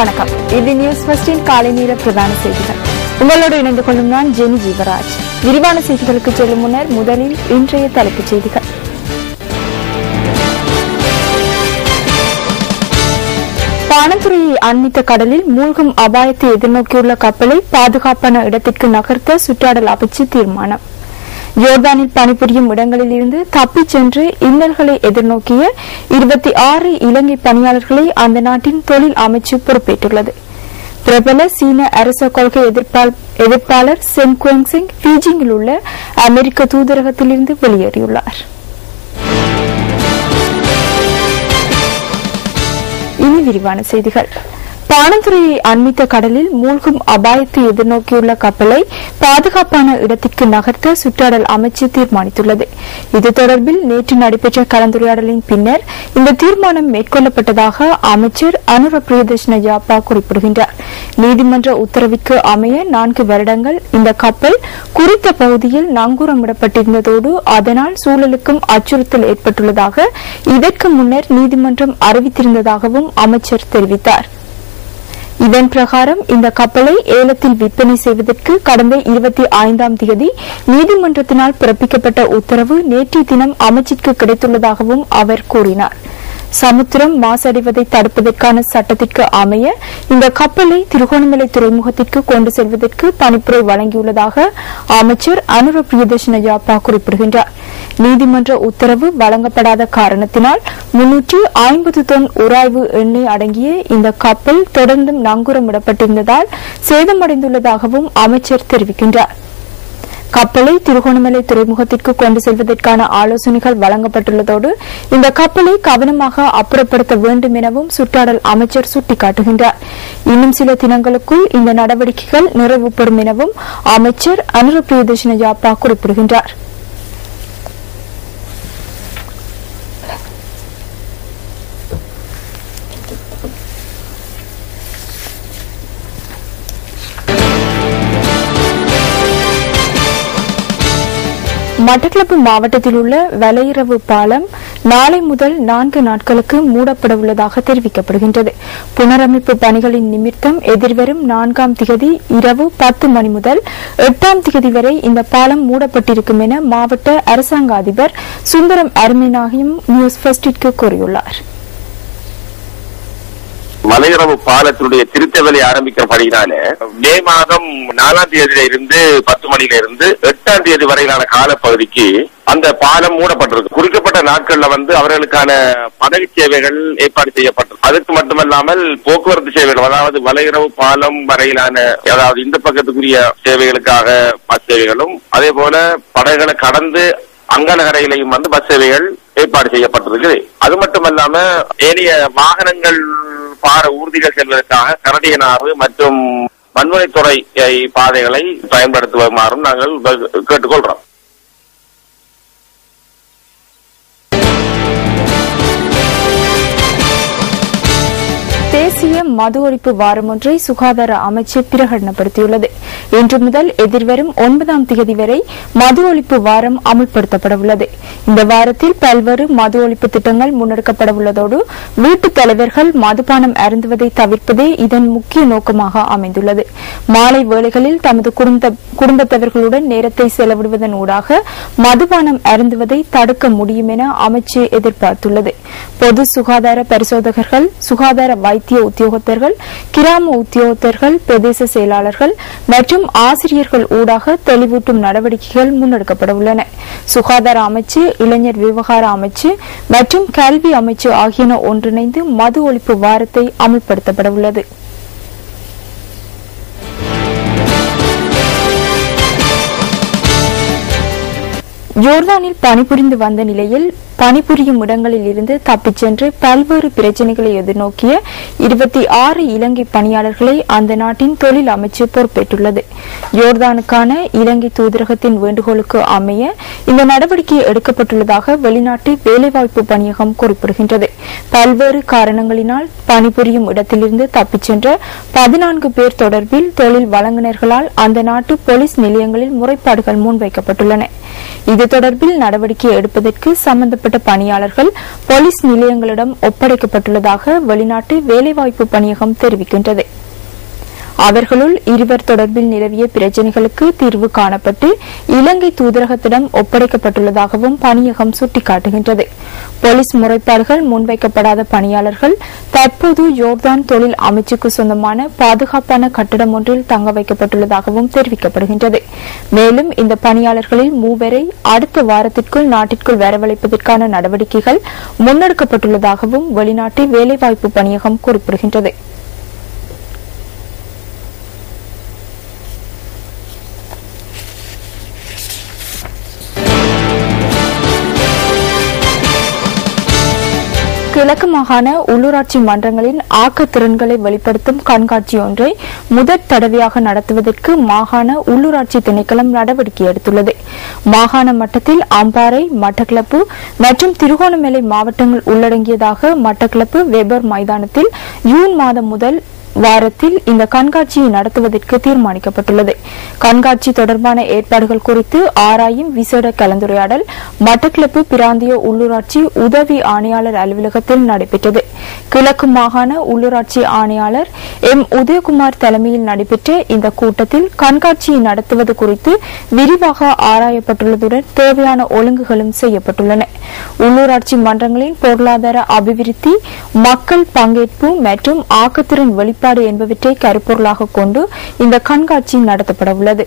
வணக்கம். இது நியூஸ் ஃபர்ஸ்டின் காலை நேர பிரதான செய்திகள். உங்களோடு இணைந்து கொள்ளும் நான் ஜெனி ஜீவராஜ். விரிவான செய்திகளுக்கு செல்லும் முன்னர் முதலில் இன்றைய தலைப்புச் செய்திகள். பாணந்துறையை அண்மித்த கடலில் மூழ்கும் அபாயத்தை எதிர்நோக்கியுள்ள கப்பலை பாதுகாப்பான இடத்திற்கு நகர்த்த சுற்றாடல் அமைச்சு தீர்மானம். யோர்தானில் பணிபுரியும் இடங்களில் இருந்து தப்பிச் சென்று இன்னல்களை எதிர்நோக்கிய 26 இலங்கை பணியாளர்களை அந்த நாட்டின் தொழில் அமைச்சு பொறுப்பேற்றுள்ளது. பிரபல சீன அரச கொள்கை எதிர்ப்பாளர் சென் குவெங்சிங் பீஜிங்கில் உள்ள அமெரிக்க தூதரகத்திலிருந்து வெளியேறியுள்ளார். இனி விரிவான செய்திகள். பாணந்துறையை அண்மித்த கடலில் மூழ்கும் அபாயத்தை எதிர்நோக்கியுள்ள கப்பலை பாதுகாப்பான இடத்திற்கு நகர்த்த சுற்றாடல் அமைச்சு தீர்மானித்துள்ளது. இது தொடர்பில் நேற்று நடைபெற்ற கலந்துரையாடலின் பின்னர் இந்த தீர்மானம் மேற்கொள்ளப்பட்டதாக அமைச்சர் அனுர பிரியதர்ஷன யாப்பா குறிப்பிடுகின்றார். நீதிமன்ற உத்தரவிற்கு அமைய 4 வருடங்கள் இந்த கப்பல் குறித்த பகுதியில் நங்கூரமிடப்பட்டிருந்ததோடு அதனால் சூழலுக்கும் அச்சுறுத்தல் ஏற்பட்டுள்ளதாக இதற்கு முன்னர் நீதிமன்றம் அறிவித்திருந்ததாகவும் அமைச்சர் தெரிவித்தார். இதன் பிரகாரம் இந்த கப்பலை ஏலத்தில் விற்பனை செய்வதற்கு கடந்த 25ஆம் தேதி நீதிமன்றத்தினால் பிறப்பிக்கப்பட்ட உத்தரவு நேற்றைய தினம் அமைச்சிற்கு கிடைத்துள்ளதாகவும் அவர் கூறினார். சமுத்திரம் மாசடைவதை தடுப்பதற்கான சட்டத்திற்கு அமைய இந்த கப்பலை திருகோணமலை துறைமுகத்திற்கு கொண்டு செல்வதற்கு பணிப்புரை வழங்கியுள்ளதாக அமைச்சர் அனுர பிரியதர்ஷன யாப்பா குறிப்பிடுகின்றார். நீதிமன்ற உத்தரவு வழங்கப்படாத காரணத்தினால் 350 தொன் உராய்வு எண்ணெய் அடங்கிய இந்த கப்பல் தொடர்ந்தும் நங்கூரமிடப்பட்டிருந்ததால் சேதமடைந்துள்ளதாகவும் அமைச்சர் தெரிவிக்கின்றார். கப்பலை திருகோணமலை துறைமுகத்திற்கு கொண்டு செல்வதற்கான ஆலோசனைகள் வழங்கப்பட்டுள்ளதோடு இந்த கப்பலை கவனமாக அப்புறப்படுத்த வேண்டும் எனவும் சுற்றாடல் அமைச்சர் சுட்டிக்காட்டுகின்றார். இன்னும் சில தினங்களுக்குள் இந்த நடவடிக்கைகள் நிறைவு பெறும் எனவும் அமைச்சர் அனுர பிரியதர்ஷன யாப்பா குறிப்பிடுகின்றார். மட்டக்களப்பு மாவட்டத்தில் உள்ள வலையிறவு பாலம் நாளை முதல் 4 நாட்களுக்கு மூடப்பட உள்ளதாக தெரிவிக்கப்படுகின்றது. புனரமைப்பு பணிகளின் நிமித்தம் எதிர்வரும் 4ஆம் திகதி இரவு 10 மணி முதல் 8ஆம் திகதி வரை இந்த பாலம் மூடப்பட்டிருக்கும் என மாவட்ட அரசாங்க அதிபர் சுந்தரம் அருமைநாயகம் நியூஸ் ஃபர்ஸ்டிற்கு கூறியுள்ளார். மலையிறவு பாலத்தினுடைய திருத்த வேலை ஆரம்பிக்கப்படுகிறால மே மாதம் 4ஆம் தேதியில இருந்து 10 மணியில இருந்து 8ஆம் தேதி வரையிலான காலப்பகுதிக்கு அந்த பாலம் மூடப்பட்டிருக்கு. குறிக்கப்பட்ட நாட்கள்ல அவர்களுக்கான படகு சேவைகள் ஏற்பாடு செய்யப்பட்டிருக்கு. அதுக்கு மட்டுமல்லாமல் போக்குவரத்து சேவைகள், அதாவது மலையிறவு பாலம் வரையிலான, அதாவது இந்த பக்கத்துக்குரிய சேவைகளுக்காக பஸ் சேவைகளும், அதே போல படகுகளை கடந்து அங்கநகரையிலையும் பஸ் சேவைகள் ஏற்பாடு செய்யப்பட்டிருக்கு. அது மட்டுமல்லாம ஏனைய வாகனங்கள் பார ஊர்திகள் செல்வதற்காக கரடியனாறு மற்றும் மண்வனைத்துறை பாதைகளை பயன்படுத்துமாறும் நாங்கள் கேட்டுக்கொள்றோம். தேசிய மது ஒழிப்பு வாரம் ஒன்றை சுகாதார அமைச்சு பிரகடனப்படுத்தியுள்ளது. இன்று முதல் எதிர்வரும் 9ஆம் தேதி வரை மது ஒழிப்பு வாரம் அமல்படுத்தப்பட உள்ளது. இந்த வாரத்தில் பல்வேறு மது ஒழிப்பு திட்டங்கள் முன்னெடுக்கப்பட உள்ளதோடு வீட்டுத் தலைவர்கள் மதுபானம் அருந்துவதை தவிர்ப்பதே இதன் முக்கிய நோக்கமாக அமைந்துள்ளது. மாலை வேளைகளில் தமது குடும்பத்தவர்களுடன் நேரத்தை செலவிடுவதன் ஊடாக மதுபானம் அருந்துவதை தடுக்க முடியும் என அமைச்சு எதிர்பார்த்துள்ளது. பொது சுகாதார பரிசோதகர்கள், சுகாதார வைத்திய உத்தியோகத்தர்கள், கிராம உத்தியோகத்தர்கள், பிரதேச செயலாளர்கள் மற்றும் ஆசிரியர்கள் ஊடாக தெளிவூட்டும் நடவடிக்கைகள் முன்னெடுக்கப்பட உள்ளன. சுகாதார அமைச்சு, இளைஞர் விவகார அமைச்சு மற்றும் கல்வி அமைச்சு ஆகியன ஒன்றிணைந்து மது ஒழிப்பு வாரத்தை அமல்படுத்தப்பட உள்ளது. யோர்தானில் பணிபுரிந்து வந்த நிலையில் பணிபுரியும் இடங்களில் இருந்து தப்பிச் சென்று பல்வேறு பிரச்சினைகளை எதிர்நோக்கிய 26 இலங்கை பணியாளர்களை அந்த நாட்டின் தொழில் அமைச்சு பொறுப்பேற்றுள்ளது. யோர்தானுக்கான இலங்கை தூதரகத்தின் வேண்டுகோளுக்கு அமைய இந்த நடவடிக்கை எடுக்கப்பட்டுள்ளதாக வெளிநாட்டு வேலைவாய்ப்பு பணியகம் குறிப்பிடுகின்றது. பல்வேறு காரணங்களினால் பணிபுரியும் இடத்திலிருந்து தப்பிச் சென்ற 14 பேர் தொடர்பில் தொழில் வழங்குநர்களால் அந்த நாட்டு போலீஸ் நிலையங்களில் முறைப்பாடுகள் முன்வைக்கப்பட்டுள்ளன. இது தொடர்பில் நடவடிக்கை எடுப்பதற்கு சம்பந்தப்பட்ட மேற்பட்ட பணியாளர்கள் போலீஸ் நிலையங்களிடம் ஒப்படைக்கப்பட்டுள்ளதாக வெளிநாட்டு வேலைவாய்ப்பு பணியகம் தெரிவிக்கின்றது. அவர்களுள் 2 தொடர்பில் நிலவிய பிரச்சினைகளுக்கு தீர்வு காணப்பட்டு இலங்கை தூதரகத்திடம் ஒப்படைக்கப்பட்டுள்ளதாகவும் பணியகம் சுட்டிக்காட்டுகின்றது. போலீஸ் முறைப்பாடுகள் முன்வைக்கப்படாத பணியாளர்கள் தற்போது யோர்தான் தொழில் அமைச்சுக்கு சொந்தமான பாதுகாப்பான கட்டிடம் ஒன்றில் தங்க வைக்கப்பட்டுள்ளதாகவும் தெரிவிக்கப்படுகின்றது. மேலும் இந்த பணியாளர்களில் 3 அடுத்த வாரத்திற்குள் நாட்டிற்குள் வரவழைப்பதற்கான நடவடிக்கைகள் முன்னெடுக்கப்பட்டுள்ளதாகவும் வெளிநாட்டு வேலைவாய்ப்பு பணியகம் குறிப்பிடுகின்றது. கிழக்கு மாகாண உள்ளூராட்சி மன்றங்களின் ஆக்கத்திறன்களை வெளிப்படுத்தும் கண்காட்சி ஒன்றை முதற் தடவையாக நடத்துவதற்கு மாகாண உள்ளூராட்சி திணைக்களம் நடவடிக்கை எடுத்துள்ளது. மாகாண மட்டத்தில் அம்பாறை, மட்டக்களப்பு மற்றும் திருகோணமலை மாவட்டங்கள் உள்ளடங்கியதாக மட்டக்களப்பு வெபர் மைதானத்தில் ஜூன் மாதம் முதல் வாரத்தில் இந்த கண்காட்சியை நடத்துவதற்கு தீர்மானிக்கப்பட்டுள்ளது. கண்காட்சி தொடர்பான ஏற்பாடுகள் குறித்து ஆராயும் விசேட கலந்துரையாடல் மட்டக்களப்பு பிராந்திய உள்ளூராட்சி உதவி ஆணையாளர் அலுவலகத்தில் நடைபெற்றது. கிழக்கு மாகாண உள்ளூராட்சி ஆணையாளர் எம் உதயகுமார் தலைமையில் நடைபெற்ற இந்த கூட்டத்தில் கண்காட்சியை நடத்துவது குறித்து விரிவாக ஆராயப்பட்டுள்ளதுடன் தேவையான ஒழுங்குகளும் செய்யப்பட்டுள்ளன. உள்ளூராட்சி மன்றங்களின் பொருளாதார அபிவிருத்தி, மக்கள் பங்கேற்பு மற்றும் ஆக்கத்திறன் வெளிப்பாடு என்பவற்றை கருப்பொருளாக கொண்டு இந்த கண்காட்சி நடத்தப்பட உள்ளது.